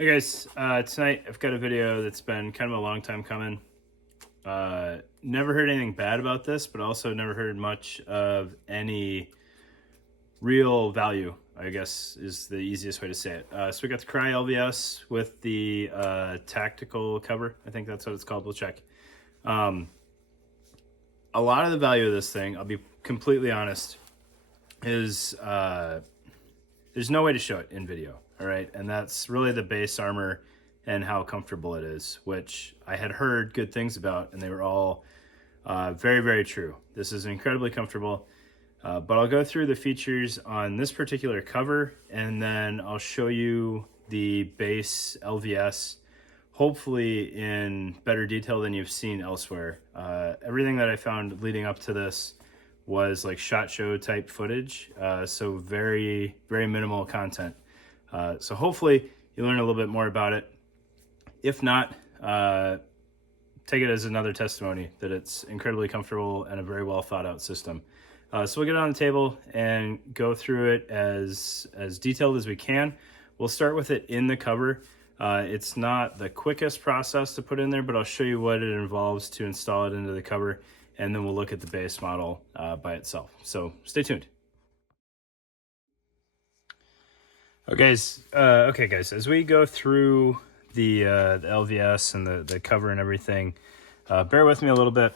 Hey guys, tonight I've got a video that's been kind of a long time coming. Never heard anything bad about this, but also never heard much of any real value, I guess is the easiest way to say it. So we got the Crye LVS with the tactical cover. I think that's what it's called. We'll check. A lot of the value of this thing, I'll be completely honest, is there's no way to show it in video. All right, and that's really the base armor and how comfortable it is, which I had heard good things about, and they were all very, very true. This is incredibly comfortable, but I'll go through the features on this particular cover, and then I'll show you the base LVS, hopefully in better detail than you've seen elsewhere. Everything that I found leading up to this was like SHOT Show type footage, so very, very minimal content. So hopefully you learn a little bit more about it. If not, take it as another testimony that it's incredibly comfortable and a very well thought out system. So we'll get it on the table and go through it as detailed as we can. We'll start with it in the cover. It's not the quickest process to put in there, but I'll show you what it involves to install it into the cover, and then we'll look at the base model by itself. So stay tuned. Okay, guys, as we go through the LVS and the cover and everything, bear with me a little bit.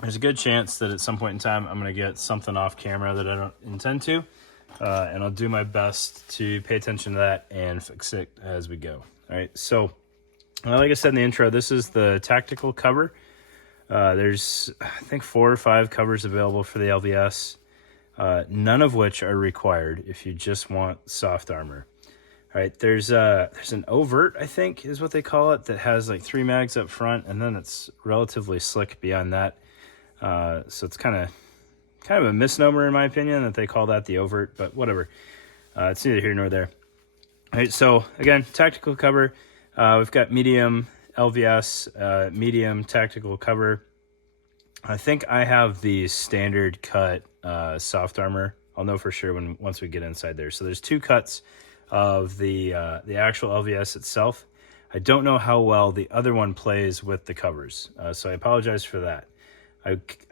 There's a good chance that at some point in time I'm going to get something off camera that I don't intend to, and I'll do my best to pay attention to that and fix it as we go. All right, so like I said in the intro, this is the tactical cover. There's, I think, 4 or 5 covers available for the LVS. None of which are required if you just want soft armor. All right, there's an overt, I think is what they call it, that has like 3 mags up front, and then it's relatively slick beyond that. So it's kind of a misnomer in my opinion that they call that the overt, but whatever. It's neither here nor there. All right, so again, tactical cover. We've got medium LVS, medium tactical cover. I think I have the standard cut soft armor. I'll know for sure once we get inside there. So there's 2 cuts of the actual LVS itself. I don't know how well the other one plays with the covers, so I apologize for that.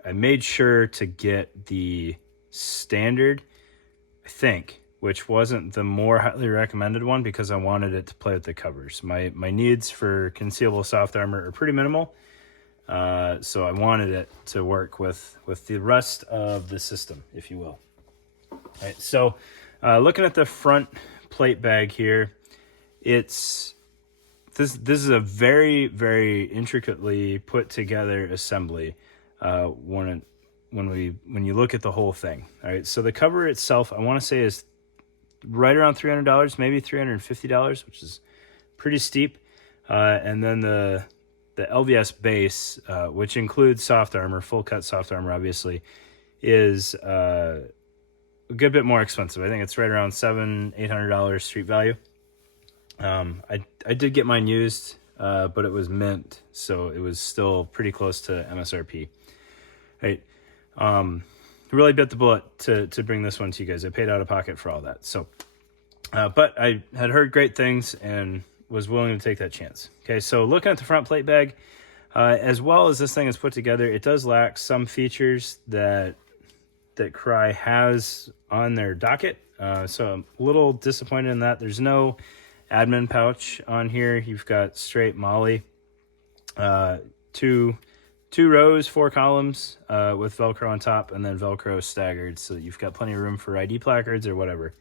I made sure to get the standard, I think, which wasn't the more highly recommended one because I wanted it to play with the covers. My needs for concealable soft armor are pretty minimal. So I wanted it to work with the rest of the system, if you will. All right, so looking at the front plate bag here, this is a very, very intricately put together assembly when you look at the whole thing. All right, so the cover itself, I want to say, is right around $300, maybe $350, which is pretty steep. And then the LVS base, which includes soft armor, full cut soft armor, obviously, is a good bit more expensive. I think it's right around $700-800 street value. I did get mine used, but it was mint, so it was still pretty close to MSRP. Right. Really bit the bullet to bring this one to you guys. I paid out of pocket for all that. So, but I had heard great things and was willing to take that chance. Okay, so looking at the front plate bag, as well as this thing is put together, it does lack some features that Crye has on their docket. So I'm a little disappointed in that. There's no admin pouch on here. You've got straight MOLLE, two rows, 4 columns with Velcro on top, and then Velcro staggered, so that you've got plenty of room for ID placards or whatever.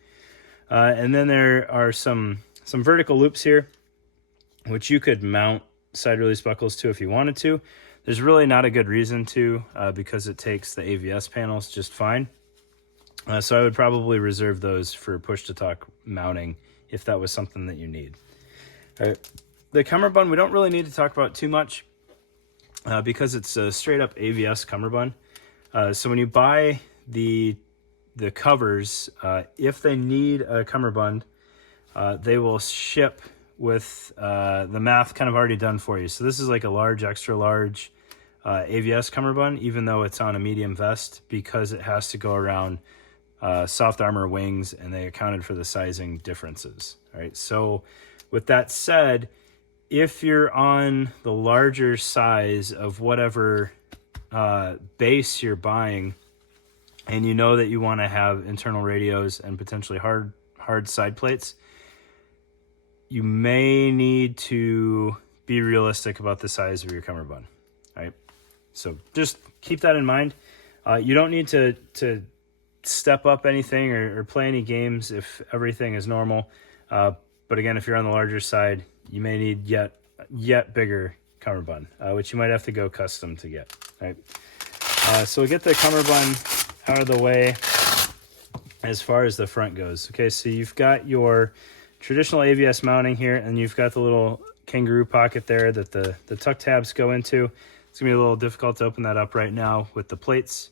And then there are some vertical loops here, which you could mount side release buckles to if you wanted to. There's really not a good reason to, because it takes the AVS panels just fine. So I would probably reserve those for push-to-talk mounting if that was something that you need. All right. The Cummerbund, we don't really need to talk about too much because it's a straight-up AVS Cummerbund. So when you buy the covers, if they need a Cummerbund, they will ship with the math kind of already done for you. So this is like a large, extra large AVS Cummerbund, even though it's on a medium vest, because it has to go around soft armor wings, and they accounted for the sizing differences. All right, so with that said, if you're on the larger size of whatever base you're buying, and you know that you want to have internal radios and potentially hard side plates, you may need to be realistic about the size of your cummerbund. All right, so just keep that in mind. You don't need to step up anything or play any games if everything is normal. But again, if you're on the larger side, you may need yet bigger cummerbund, which you might have to go custom to get. All right. So we'll get the cummerbund out of the way as far as the front goes. Okay, so you've got your traditional AVS mounting here, and you've got the little kangaroo pocket there that the tuck tabs go into. It's gonna be a little difficult to open that up right now with the plates.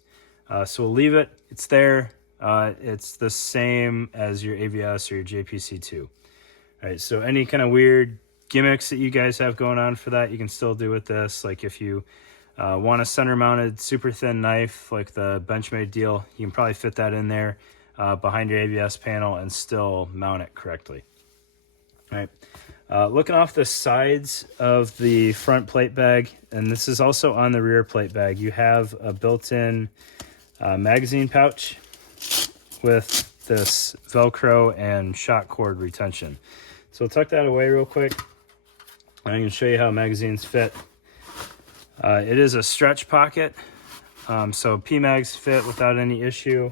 So we'll leave it. It's there. It's the same as your AVS or your JPC2. All right, so any kind of weird gimmicks that you guys have going on for that, you can still do with this. Like if you want a center-mounted super thin knife like the Benchmade deal, you can probably fit that in there behind your AVS panel and still mount it correctly. All right, looking off the sides of the front plate bag, and this is also on the rear plate bag, you have a built-in magazine pouch with this Velcro and shot cord retention. So we'll tuck that away real quick. I can show you how magazines fit. It is a stretch pocket, so PMags fit without any issue.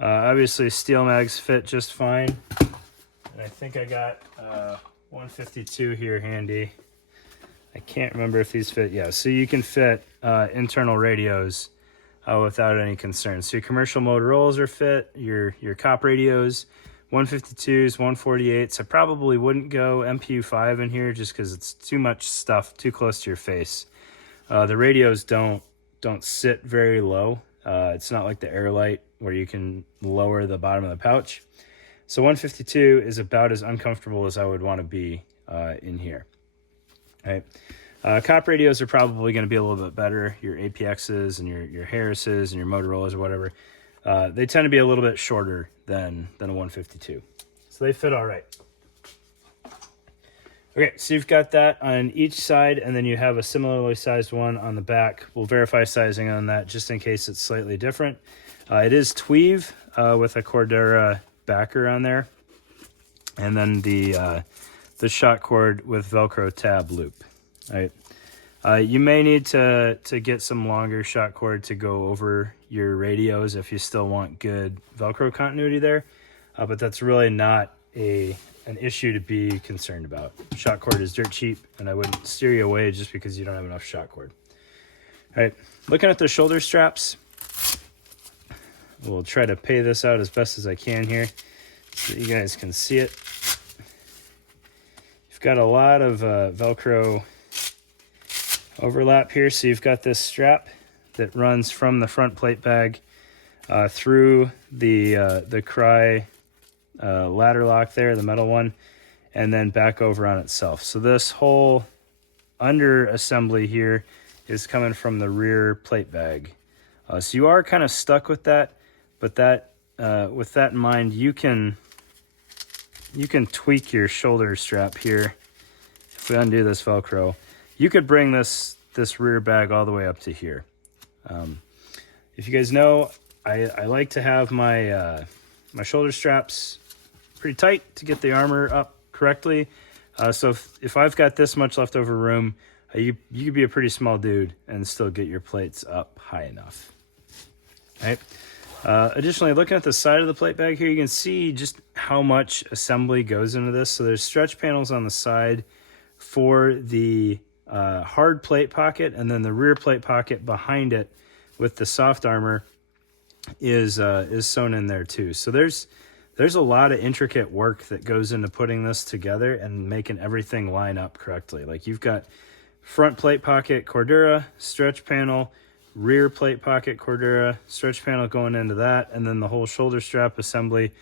Obviously steel mags fit just fine. And I think I got 152 here handy. I can't remember if these fit. Yeah, so you can fit internal radios without any concern. So your commercial Motorola's are fit, your cop radios, 152s, 148s. I probably wouldn't go MPU5 in here just because it's too much stuff, too close to your face. The radios don't sit very low. It's not like the Airlight where you can lower the bottom of the pouch. So 152 is about as uncomfortable as I would want to be in here. All right. Cop radios are probably going to be a little bit better. Your APXs and your Harris's and your Motorola's or whatever. They tend to be a little bit shorter than a 152. So they fit all right. Okay, so you've got that on each side, and then you have a similarly sized one on the back. We'll verify sizing on that just in case it's slightly different. It is tweave with a Cordura backer on there. And then the shot cord with Velcro tab loop. All right. You may need to get some longer shot cord to go over your radios if you still want good Velcro continuity there, but that's really not an issue to be concerned about. Shot cord is dirt cheap, and I wouldn't steer you away just because you don't have enough shot cord. All right, looking at the shoulder straps, we'll try to pay this out as best as I can here so you guys can see it. You've got a lot of Velcro overlap here, so you've got this strap that runs from the front plate bag through the Crye ladder lock there, the metal one, and then back over on itself. So this whole under assembly here is coming from the rear plate bag. So you are kind of stuck with that, but that with that in mind, you can tweak your shoulder strap here. If we undo this Velcro, you could bring this rear bag all the way up to here. If you guys know, I like to have my my shoulder straps pretty tight to get the armor up correctly. So if I've got this much leftover room, you could be a pretty small dude and still get your plates up high enough. All right. Additionally, looking at the side of the plate bag here, you can see just how much assembly goes into this. So there's stretch panels on the side for the hard plate pocket, and then the rear plate pocket behind it with the soft armor is sewn in there too. So there's a lot of intricate work that goes into putting this together and making everything line up correctly. Like you've got front plate pocket Cordura, stretch panel, rear plate pocket Cordura, stretch panel going into that, and then the whole shoulder strap assembly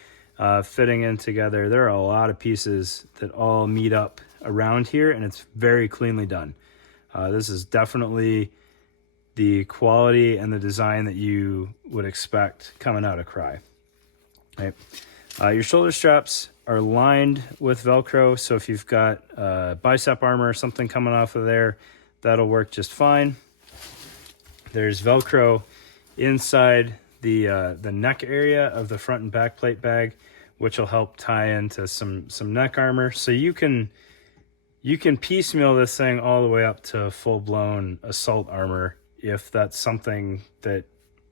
fitting in together. There are a lot of pieces that all meet up around here, and it's very cleanly done. This is definitely the quality and the design that you would expect coming out of Crye. Right. Your shoulder straps are lined with Velcro, so if you've got bicep armor or something coming off of there, that'll work just fine. There's Velcro inside the neck area of the front and back plate bag, which will help tie into some neck armor. So you can piecemeal this thing all the way up to full-blown assault armor if that's something that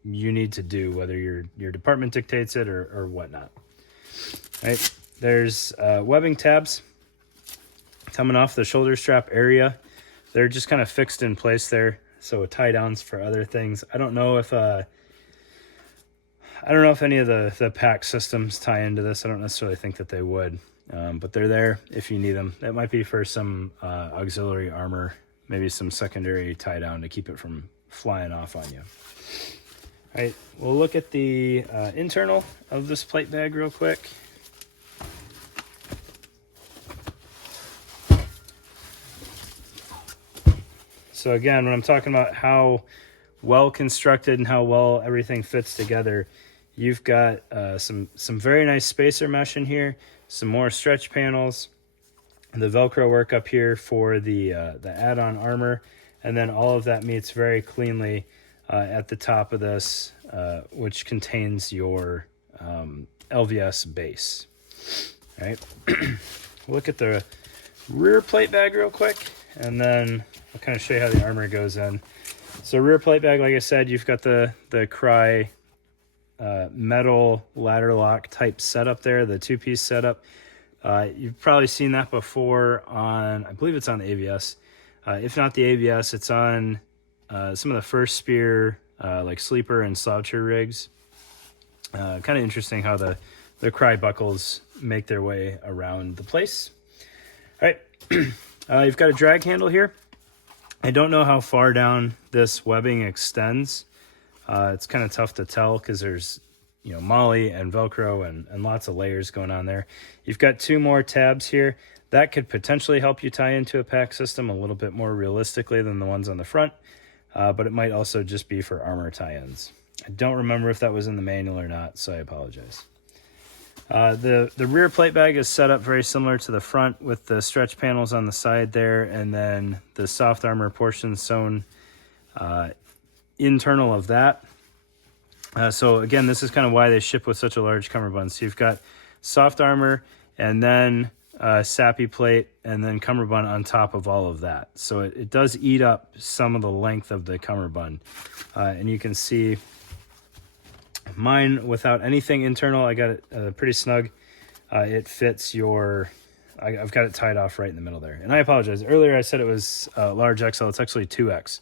you need to do, whether your department dictates it or whatnot. Right, there's webbing tabs coming off the shoulder strap area. They're just kind of fixed in place there, so tie downs for other things. I don't know if any of the pack systems tie into this. I don't necessarily think that they would, but they're there if you need them. That might be for some auxiliary armor, maybe some secondary tie down to keep it from flying off on you. All right, we'll look at the internal of this plate bag real quick. So again, when I'm talking about how well constructed and how well everything fits together, you've got some very nice spacer mesh in here, some more stretch panels, the Velcro work up here for the add-on armor, and then all of that meets very cleanly at the top of this, which contains your LVS base. All right, look at the rear plate bag real quick, and then I'll kind of show you how the armor goes in. So rear plate bag, like I said, you've got the Crye metal ladder lock type setup there, the two-piece setup. You've probably seen that before on, I believe it's on the AVS. If not the AVS, it's on some of the first Spear, like sleeper and sloucher rigs. Kind of interesting how the Crye buckles make their way around the place. All right, you've got a drag handle here. I don't know how far down this webbing extends. It's kind of tough to tell because there's, MOLLE and Velcro and lots of layers going on there. You've got two more tabs here. That could potentially help you tie into a pack system a little bit more realistically than the ones on the front, but it might also just be for armor tie-ins. I don't remember if that was in the manual or not, so I apologize. The rear plate bag is set up very similar to the front with the stretch panels on the side there, and then the soft armor portion sewn internal of that. So again, this is kind of why they ship with such a large cummerbund. So you've got soft armor and then sappy plate and then cummerbund on top of all of that. So it does eat up some of the length of the cummerbund. And you can see mine without anything internal. I got it pretty snug. It fits I've got it tied off right in the middle there. And I apologize. Earlier I said it was large XL. It's actually 2X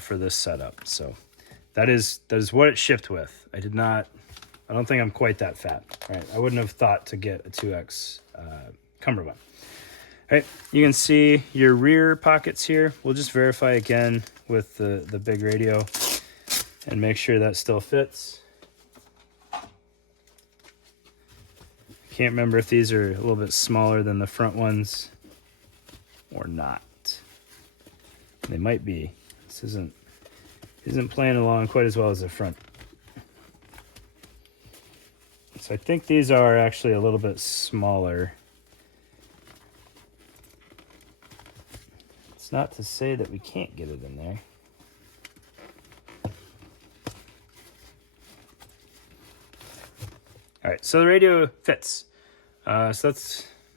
for this setup. So that is what it shipped with. I don't think I'm quite that fat. All right, I wouldn't have thought to get a 2X cummerbund. All right, you can see your rear pockets here. We'll just verify again with the big radio and make sure that still fits. Can't remember if these are a little bit smaller than the front ones or not. They might be. This isn't playing along quite as well as the front. So I think these are actually a little bit smaller. It's not to say that we can't get it in there. All right, so the radio fits. So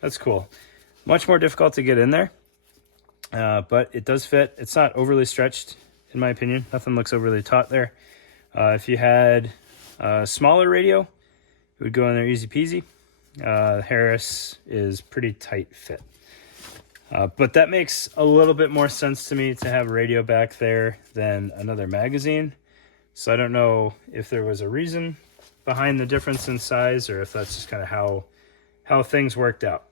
that's cool. Much more difficult to get in there, but it does fit. It's not overly stretched, in my opinion. Nothing looks overly taut there. If you had a smaller radio, it would go in there easy peasy. Harris is pretty tight fit. But that makes a little bit more sense to me to have a radio back there than another magazine. So I don't know if there was a reason behind the difference in size or if that's just kind of how things worked out.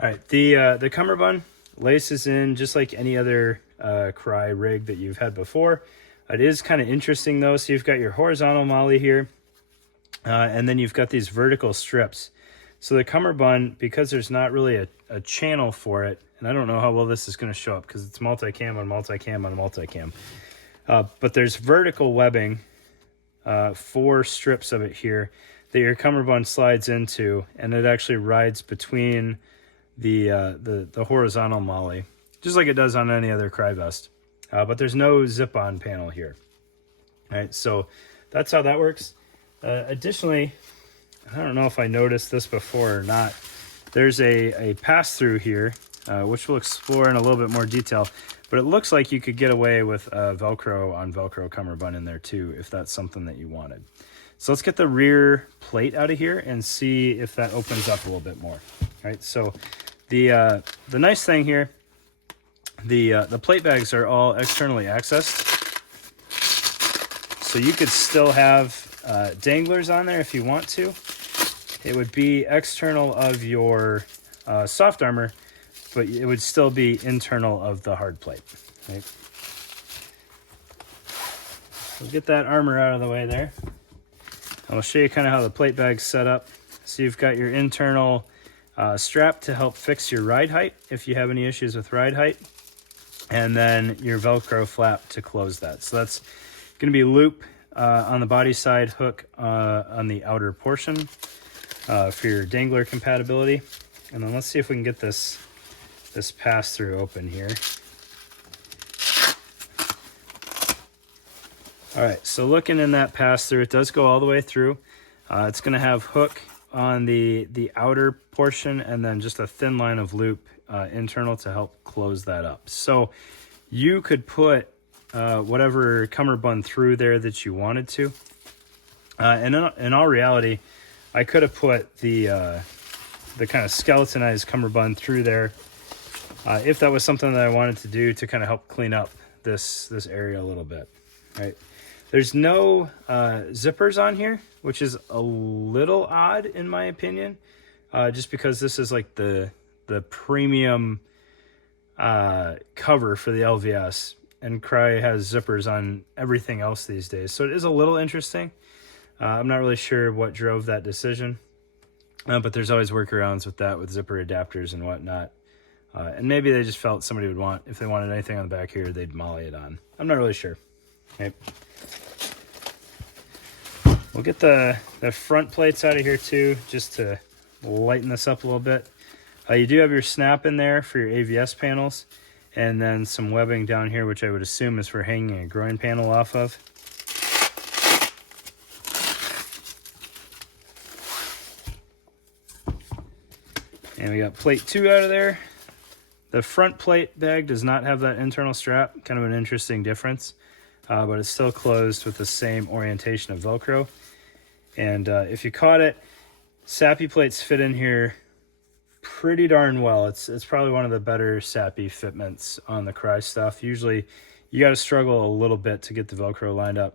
All right, the cummerbund laces in just like any other Crye rig that you've had before. It is kind of interesting though. So you've got your horizontal MOLLE here, and then you've got these vertical strips. So the cummerbund, because there's not really a channel for it, and I don't know how well this is going to show up because it's multicam on multicam on multicam, but there's vertical webbing 4 strips of it here that your cummerbund slides into, and it actually rides between the horizontal molly, just like it does on any other Crye vest. But there's no zip-on panel here. All right, so that's how that works. Additionally, I don't know if I noticed this before or not, there's a pass-through here, which we'll explore in a little bit more detail, but it looks like you could get away with Velcro on Velcro cummerbund in there too, if that's something that you wanted. So let's get the rear plate out of here and see if that opens up a little bit more. All right, so the nice thing here, the plate bags are all externally accessed. So you could still have danglers on there if you want to. It would be external of your soft armor, but it would still be internal of the hard plate. Right? We'll get that armor out of the way there. I'll show you kind of how the plate bag's set up. So you've got your internal strap to help fix your ride height if you have any issues with ride height, and then your Velcro flap to close that. So that's going to be loop on the body side, hook on the outer portion for your dangler compatibility. And then let's see if we can get this pass-through open here. All right, so looking in that pass-through, it does go all the way through. It's going to have hook on the outer portion and then just a thin line of loop internal to help close that up. So you could put whatever cummerbund through there that you wanted to. And in all reality, I could have put the kind of skeletonized cummerbund through there if that was something that I wanted to do to kind of help clean up this area a little bit. Right? There's no zippers on here, which is a little odd in my opinion, just because this is like the premium cover for the LVS, and Crye has zippers on everything else these days. So it is a little interesting. I'm not really sure what drove that decision, but there's always workarounds with that, with zipper adapters and whatnot. And maybe they just felt somebody would want, if they wanted anything on the back here, they'd molly it on. I'm not really sure. Okay. We'll get the front plates out of here too, just to lighten this up a little bit. You do have your snap in there for your AVS panels, and then some webbing down here, which I would assume is for hanging a groin panel off of. And we got plate 2 out of there. The front plate bag does not have that internal strap, kind of an interesting difference, but it's still closed with the same orientation of Velcro. And if you caught it, sappy plates fit in here pretty darn well. It's probably one of the better sappy fitments on the Crye stuff. Usually you got to struggle a little bit to get the Velcro lined up.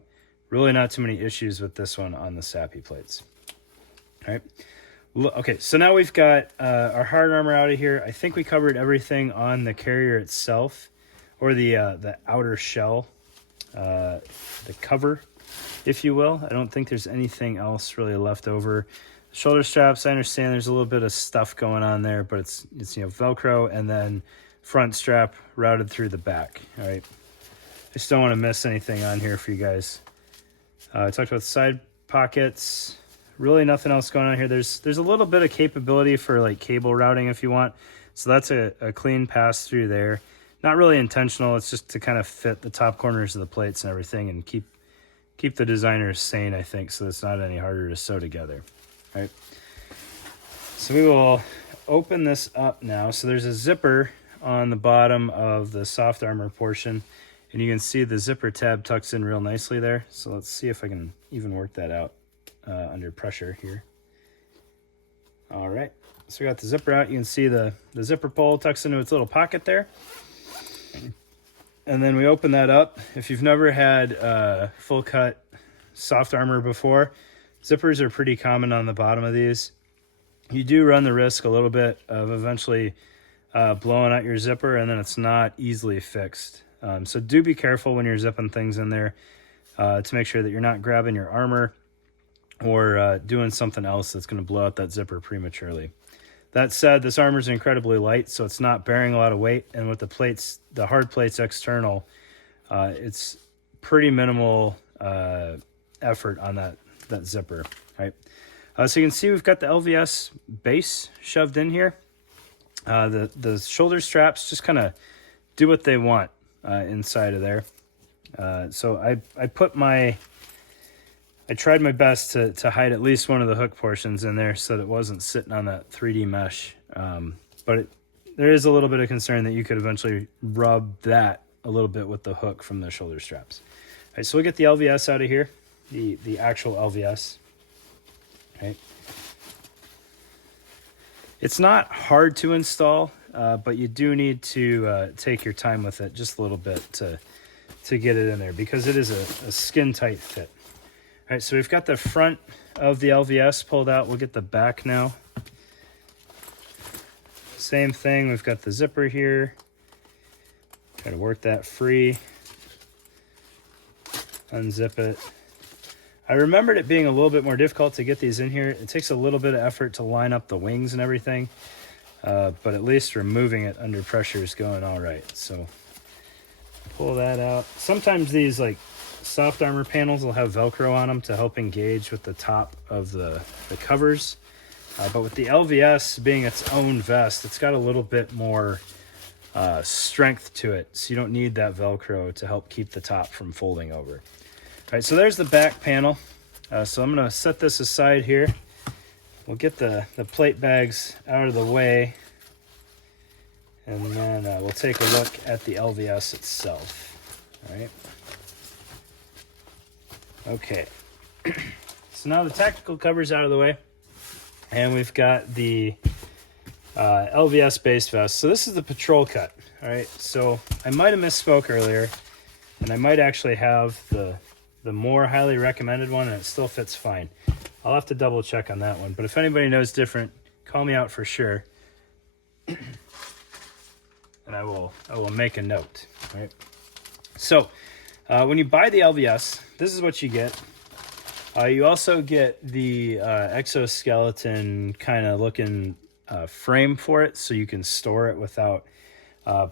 Really not too many issues with this one on the sappy plates. All right. Okay, so now we've got our hard armor out of here. I think we covered everything on the carrier itself, or the outer shell, the cover, if you will. I don't think there's anything else really left over. Shoulder straps, I understand there's a little bit of stuff going on there, but it's Velcro and then front strap routed through the back. All right, just don't want to miss anything on here for you guys. I talked about the side pockets. Really nothing else going on here. There's a little bit of capability for like cable routing if you want. So that's a clean pass through there. Not really intentional. It's just to kind of fit the top corners of the plates and everything and keep the designers sane, I think, so it's not any harder to sew together. All right. So we will open this up now. So there's a zipper on the bottom of the soft armor portion, and you can see the zipper tab tucks in real nicely there. So let's see if I can even work that out under pressure here. All right, so we got the zipper out. You can see the zipper pull tucks into its little pocket there. And then we open that up. If you've never had full cut soft armor before, zippers are pretty common on the bottom of these. You do run the risk a little bit of eventually blowing out your zipper, and then it's not easily fixed. So do be careful when you're zipping things in there to make sure that you're not grabbing your armor or doing something else that's going to blow out that zipper prematurely. That said, this armor is incredibly light, so it's not bearing a lot of weight, and with the plates, the hard plates external, it's pretty minimal effort on that zipper, right? So you can see we've got the LVS base shoved in here. The shoulder straps just kind of do what they want inside of there. So I tried my best to hide at least one of the hook portions in there so that it wasn't sitting on that 3D mesh. But there is a little bit of concern that you could eventually rub that a little bit with the hook from the shoulder straps. All right, so we'll get the LVS out of here, the actual LVS. Right. It's not hard to install, but you do need to take your time with it just a little bit to get it in there, because it is a skin tight fit. All right, so we've got the front of the LVS pulled out. We'll get the back now. Same thing, we've got the zipper here. Try to work that free. Unzip it. I remembered it being a little bit more difficult to get these in here. It takes a little bit of effort to line up the wings and everything, but at least removing it under pressure is going all right. So pull that out. Sometimes these like soft armor panels will have Velcro on them to help engage with the top of the covers. But with the LVS being its own vest, it's got a little bit more strength to it. So you don't need that Velcro to help keep the top from folding over. All right, so there's the back panel. So I'm going to set this aside here. We'll get the plate bags out of the way. And then we'll take a look at the LVS itself. All right. Okay. So now the tactical cover's out of the way. And we've got the LVS base vest. So this is the patrol cut. All right. So I might have misspoke earlier. And I might actually have the more highly recommended one, and it still fits fine. I'll have to double check on that one, but if anybody knows different, call me out for sure, and I will make a note. All right. So when you buy the LVS, this is what you get. You also get the exoskeleton kind of looking frame for it, so you can store it without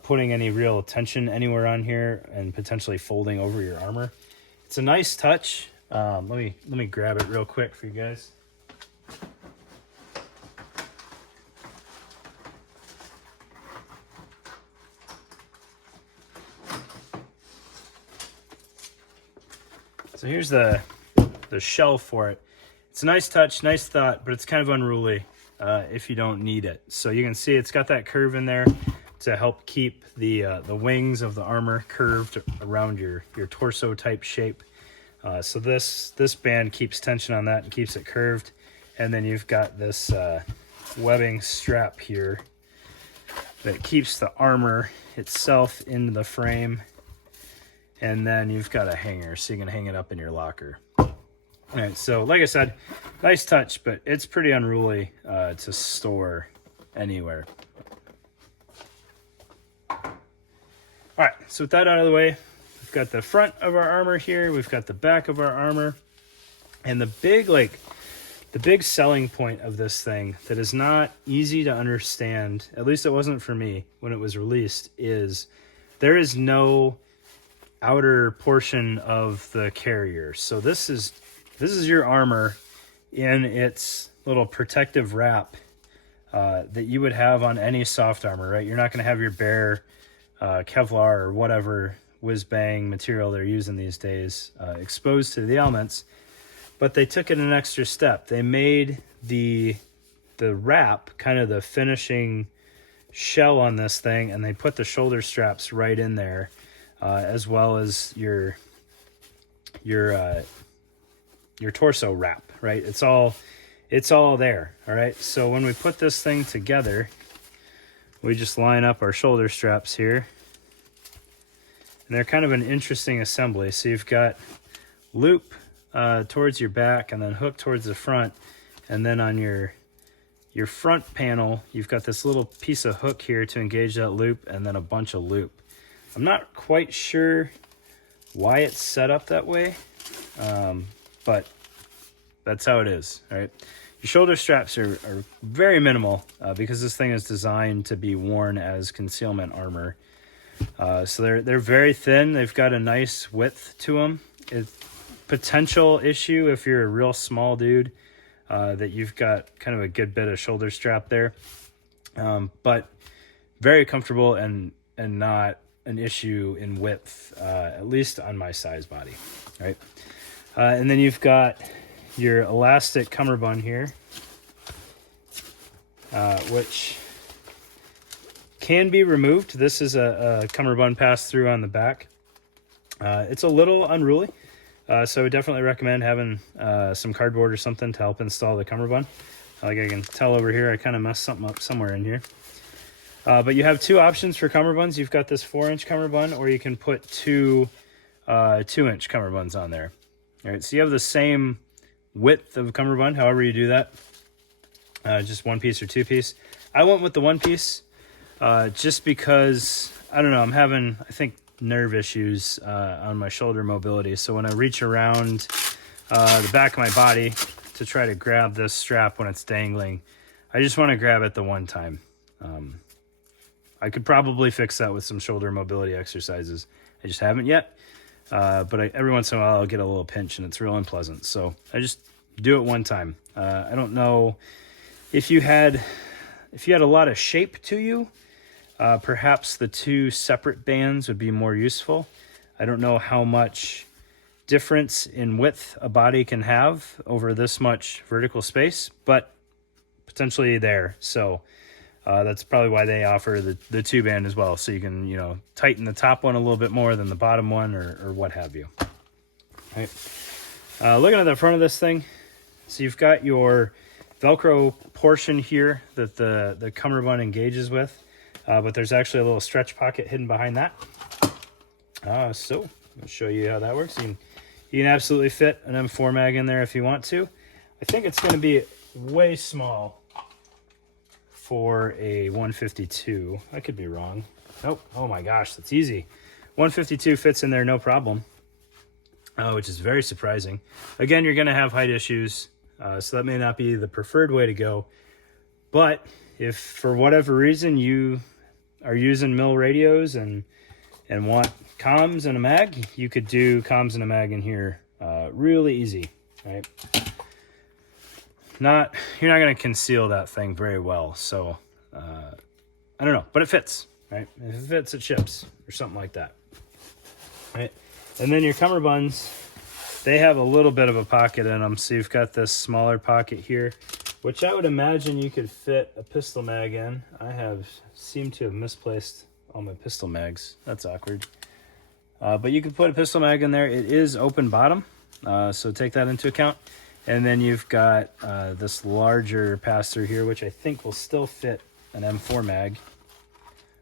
putting any real tension anywhere on here and potentially folding over your armor. It's a nice touch. Let me grab it real quick for you guys. So here's the shell for it. It's a nice touch, nice thought, but it's kind of unruly if you don't need it. So you can see it's got that curve in there to help keep the wings of the armor curved around your torso type shape. So this band keeps tension on that and keeps it curved. And then you've got this webbing strap here that keeps the armor itself into the frame. And then you've got a hanger, so you can hang it up in your locker. All right, so like I said, nice touch, but it's pretty unruly to store anywhere. All right, so with that out of the way, we've got the front of our armor here, we've got the back of our armor, and the big selling point of this thing that is not easy to understand, at least it wasn't for me when it was released, is there is no outer portion of the carrier. So this is your armor in its little protective wrap that you would have on any soft armor, right? You're not going to have your bare Kevlar or whatever whiz-bang material they're using these days exposed to the elements, but they took it an extra step. They made the wrap kind of the finishing shell on this thing, and they put the shoulder straps right in there, as well as your torso wrap, right? It's all there. All right, so when we put this thing together, we just line up our shoulder straps here, and they're kind of an interesting assembly. So you've got loop towards your back and then hook towards the front, and then on your front panel you've got this little piece of hook here to engage that loop, and then a bunch of loop. I'm not quite sure why it's set up that way, but that's how it is. All right, your shoulder straps are very minimal because this thing is designed to be worn as concealment armor. So they're very thin. They've got a nice width to them. potential issue if you're a real small dude, that you've got kind of a good bit of shoulder strap there. But very comfortable and not an issue in width, at least on my size body, right? And then you've got your elastic cummerbund here, which can be removed. This is a cummerbund pass-through on the back. It's a little unruly, so I would definitely recommend having some cardboard or something to help install the cummerbund. Like I can tell over here, I kind of messed something up somewhere in here. But you have two options for cummerbunds. You've got this 4-inch cummerbund, or you can put two 2-inch cummerbunds on there. All right, so you have the same width of cummerbund, however you do that. Just 1-piece or 2-piece. I went with the 1-piece just because, I don't know, I'm having, I think, nerve issues on my shoulder mobility. So when I reach around the back of my body to try to grab this strap when it's dangling, I just want to grab it the one time. I could probably fix that with some shoulder mobility exercises. I just haven't yet. But every once in a while I'll get a little pinch and it's real unpleasant. So I just do it one time. I don't know if you had a lot of shape to you, perhaps the two separate bands would be more useful. I don't know how much difference in width a body can have over this much vertical space, but potentially there. So that's probably why they offer the 2-band as well. So you can, tighten the top one a little bit more than the bottom one or what have you. All right. Looking at the front of this thing, so you've got your Velcro portion here that the cummerbund engages with, but there's actually a little stretch pocket hidden behind that. So I'll show you how that works. You can absolutely fit an M4 mag in there if you want to. I think it's going to be way small for a 152. I could be wrong. Nope. Oh my gosh, that's easy. 152 fits in there no problem, which is very surprising. Again, you're going to have height issues, so that may not be the preferred way to go. But if for whatever reason you are using mil radios and want comms and a mag, you could do comms and a mag in here really easy, right? You're not going to conceal that thing very well, so I don't know, but it fits, right? If it fits, it ships or something like that, right? And then your cummerbunds, they have a little bit of a pocket in them, so you've got this smaller pocket here, which I would imagine you could fit a pistol mag in. I seem to have misplaced all my pistol mags. That's awkward. But you could put a pistol mag in there. It is open bottom, so take that into account. And then you've got this larger pass-through here, which I think will still fit an M4 mag.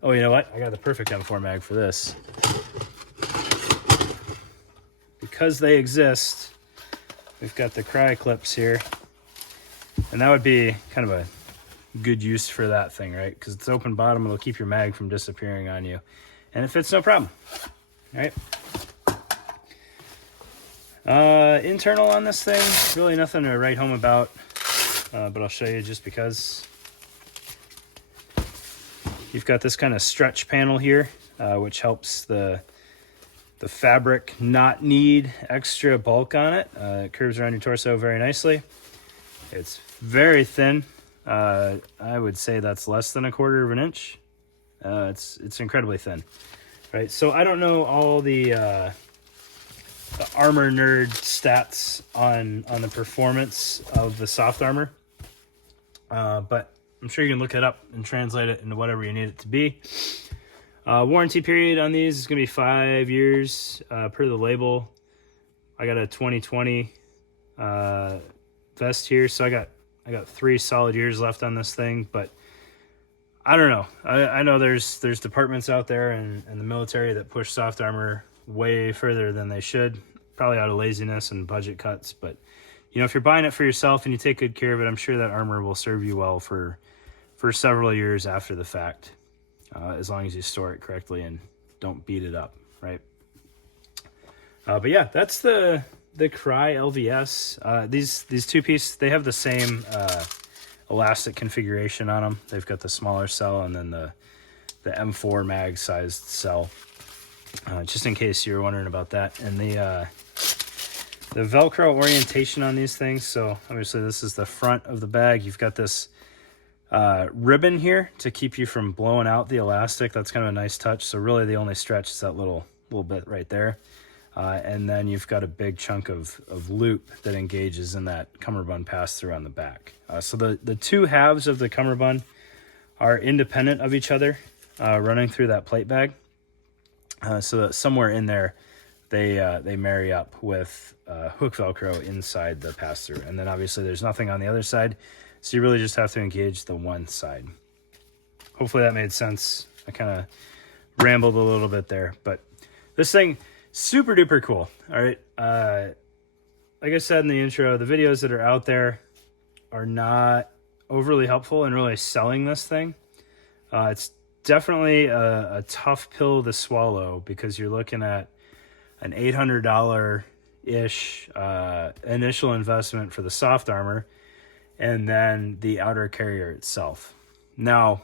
Oh, you know what? I got the perfect M4 mag for this. Because they exist, we've got the Crye clips here. And that would be kind of a good use for that thing, right? Because it's open bottom, it'll keep your mag from disappearing on you. And it fits no problem, right? Internal on this thing, really nothing to write home about, but I'll show you just because. You've got this kind of stretch panel here, which helps the fabric not need extra bulk on it. It curves around your torso very nicely. It's very thin. I would say that's less than 1/4 inch. It's incredibly thin, right? So I don't know all the armor nerd stats on the performance of the soft armor, but I'm sure you can look it up and translate it into whatever you need it to be. Warranty period on these is going to be 5 years per the label. I got a 2020 vest here, so I got 3 solid years left on this thing, but I don't know. I know there's departments out there in the military that push soft armor way further than they should, probably out of laziness and budget cuts. But if you're buying it for yourself and you take good care of it, I'm sure that armor will serve you well for several years after the fact, as long as you store it correctly and don't beat it up, right? But yeah, that's the Crye LVS. These 2-piece, they have the same elastic configuration on them. They've got the smaller cell and then the M4 mag sized cell, just in case you were wondering about that. And the Velcro orientation on these things. So obviously this is the front of the bag. You've got this ribbon here to keep you from blowing out the elastic. That's kind of a nice touch. So really the only stretch is that little bit right there. And then you've got a big chunk of loop that engages in that cummerbund pass-through on the back. So the two halves of the cummerbund are independent of each other, running through that plate bag. So that somewhere in there, they marry up with hook Velcro inside the pass-through. And then obviously there's nothing on the other side, so you really just have to engage the one side. Hopefully that made sense. I kind of rambled a little bit there, but this thing, super duper cool. All right. Like I said in the intro, the videos that are out there are not overly helpful in really selling this thing. It's definitely a tough pill to swallow because you're looking at an $800-ish initial investment for the soft armor and then the outer carrier itself. Now,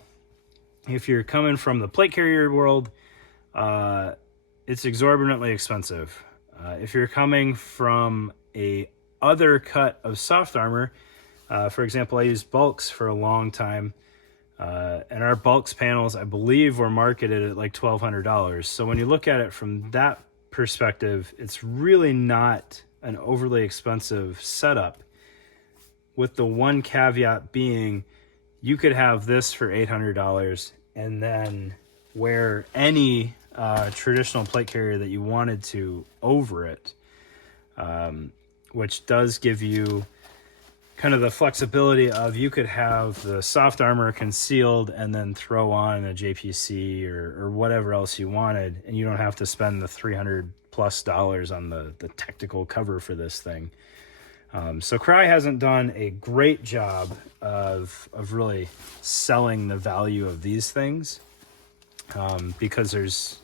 if you're coming from the plate carrier world, it's exorbitantly expensive. If you're coming from a other cut of soft armor, for example, I used bulks for a long time, and our bulks panels, I believe, were marketed at like $1,200. So when you look at it from that perspective, it's really not an overly expensive setup, with the one caveat being you could have this for $800 and then wear any traditional plate carrier that you wanted to over it, which does give you kind of the flexibility of you could have the soft armor concealed and then throw on a JPC or whatever else you wanted, and you don't have to spend the $300+ on the technical cover for this thing. So Crye hasn't done a great job of really selling the value of these things, because there's,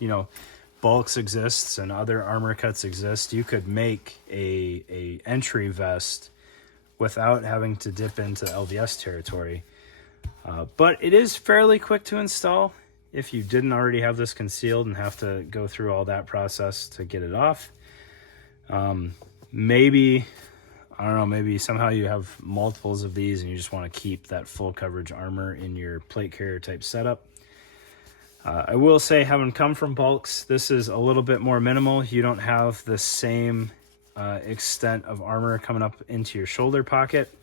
bulks exists and other armor cuts exist. You could make a entry vest without having to dip into LVS territory. But it is fairly quick to install if you didn't already have this concealed and have to go through all that process to get it off. Maybe, I don't know, maybe somehow you have multiples of these and you just want to keep that full coverage armor in your plate carrier type setup. I will say, having come from bulks, this is a little bit more minimal. You don't have the same extent of armor coming up into your shoulder pocket.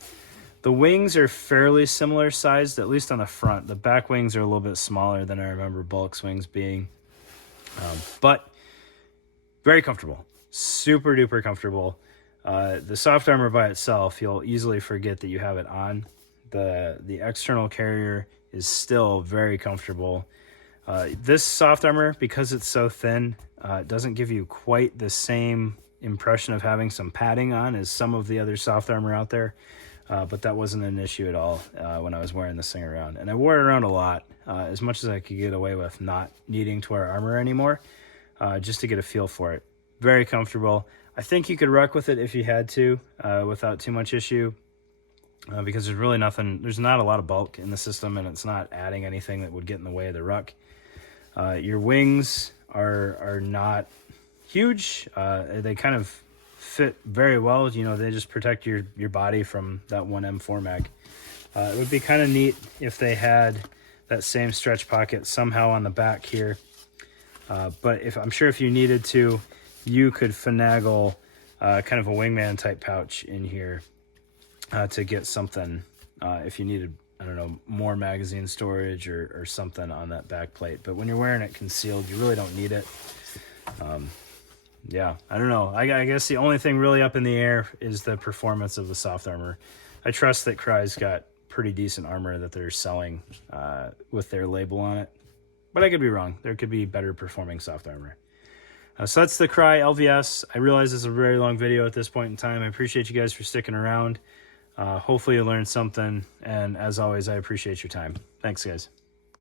The wings are fairly similar sized, at least on the front. The back wings are a little bit smaller than I remember bulks wings being, but very comfortable, super duper comfortable. The soft armor by itself, you'll easily forget that you have it on. The external carrier is still very comfortable. This soft armor, because it's so thin, doesn't give you quite the same impression of having some padding on as some of the other soft armor out there, but that wasn't an issue at all when I was wearing this thing around. And I wore it around a lot, as much as I could get away with not needing to wear armor anymore, just to get a feel for it. Very comfortable. I think you could ruck with it if you had to, without too much issue, because there's really nothing, there's not a lot of bulk in the system, and it's not adding anything that would get in the way of the ruck. Your wings are not huge. They kind of fit very well. They just protect your body from that 1M4 mag. It would be kind of neat if they had that same stretch pocket somehow on the back here. But I'm sure if you needed to, you could finagle kind of a wingman type pouch in here to get something if you needed, I don't know, more magazine storage or something on that back plate. But when you're wearing it concealed, you really don't need it. Yeah, I don't know. I guess the only thing really up in the air is the performance of the soft armor. I trust that Crye's got pretty decent armor that they're selling with their label on it. But I could be wrong. There could be better performing soft armor. So that's the Crye LVS. I realize this is a very long video at this point in time. I appreciate you guys for sticking around. Hopefully you learned something. And as always, I appreciate your time. Thanks, guys.